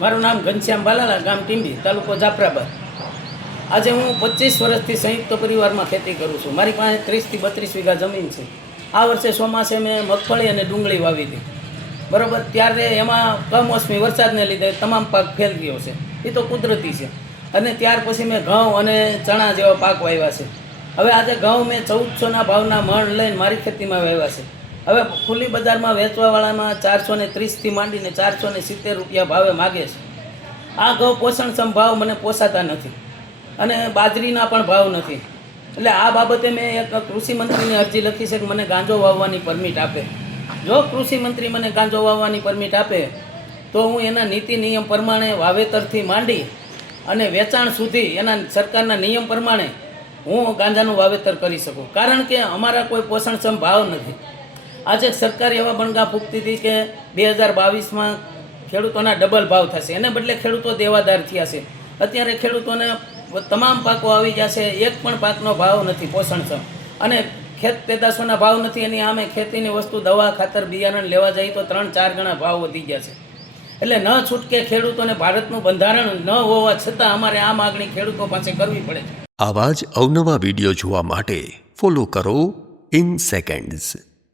મારું નામ ઘનશ્યામ બાલાલા, ગામ ટીંબી, તાલુકો જાફરાબાદ। આજે હું 25 વર્ષથી સંયુક્ત પરિવારમાં ખેતી કરું છું। મારી પાસે 30 થી 32 વીઘા જમીન છે। આ વર્ષે ચોમાસે મેં મગફળી અને ડુંગળી વાવી હતી, બરાબર। ત્યારે એમાં કમોસમી વરસાદને લીધે તમામ પાક ફેલ ગયો છે, એ તો કુદરતી છે। અને ત્યાર પછી મેં ઘઉં અને ચણા જેવા પાક વાવ્યા છે। હવે આજે ઘઉં મેં 1400ના ભાવના મણ લઈને મારી ખેતીમાં વાવ્યા છે। હવે ખુલ્લી બજારમાં વેચવાવાળામાં 430થી માંડીને 470 રૂપિયા ભાવે માગે છે। આ ઘઉં પોષણક્ષમ ભાવ મને પોસાતા નથી અને બાજરીના પણ ભાવ નથી। એટલે આ બાબતે મેં એક કૃષિ મંત્રીને અરજી લખી છે કે મને ગાંજો વાવવાની પરમિટ આપે। જો કૃષિ મંત્રી મને ગાંજો વાવવાની પરમિટ આપે તો હું એના નીતિ નિયમ પ્રમાણે વાવેતરથી માંડી અને વેચાણ સુધી એના સરકારના નિયમ પ્રમાણે હું ગાંજાનું વાવેતર કરી શકું, કારણ કે અમારા કોઈ પોષણક્ષમ ભાવ નથી। આજે સરકાર એવા બણગા ફૂંકતી હતી કે 2022માં ખેડૂતોના ડબલ ભાવ થશે, એને બદલે ખેડૂતો દેવાદાર થયા છે। અત્યારે ખેડૂતોને તમામ પાકો આવી ગયા છે, એક પણ પાકનો ભાવ નથી પોષણક્ષમ, અને ખેત પેદાશોના ભાવ નથી। એની આમે ખેતીની વસ્તુ, દવા, ખાતર, બિયારણ લેવા જઈએ તો 3-4 ગણા ભાવ વધી ગયા છે। એટલે ન છૂટકે ખેડૂતોને ભારતનું બંધારણ ન હોવા છતાં અમારે આ માગણી ખેડૂતો પાસે કરવી પડે છે। આવા જ અવનવા વિડીયો જોવા માટે ફોલો કરો ઇન સેકન્ડ્સ।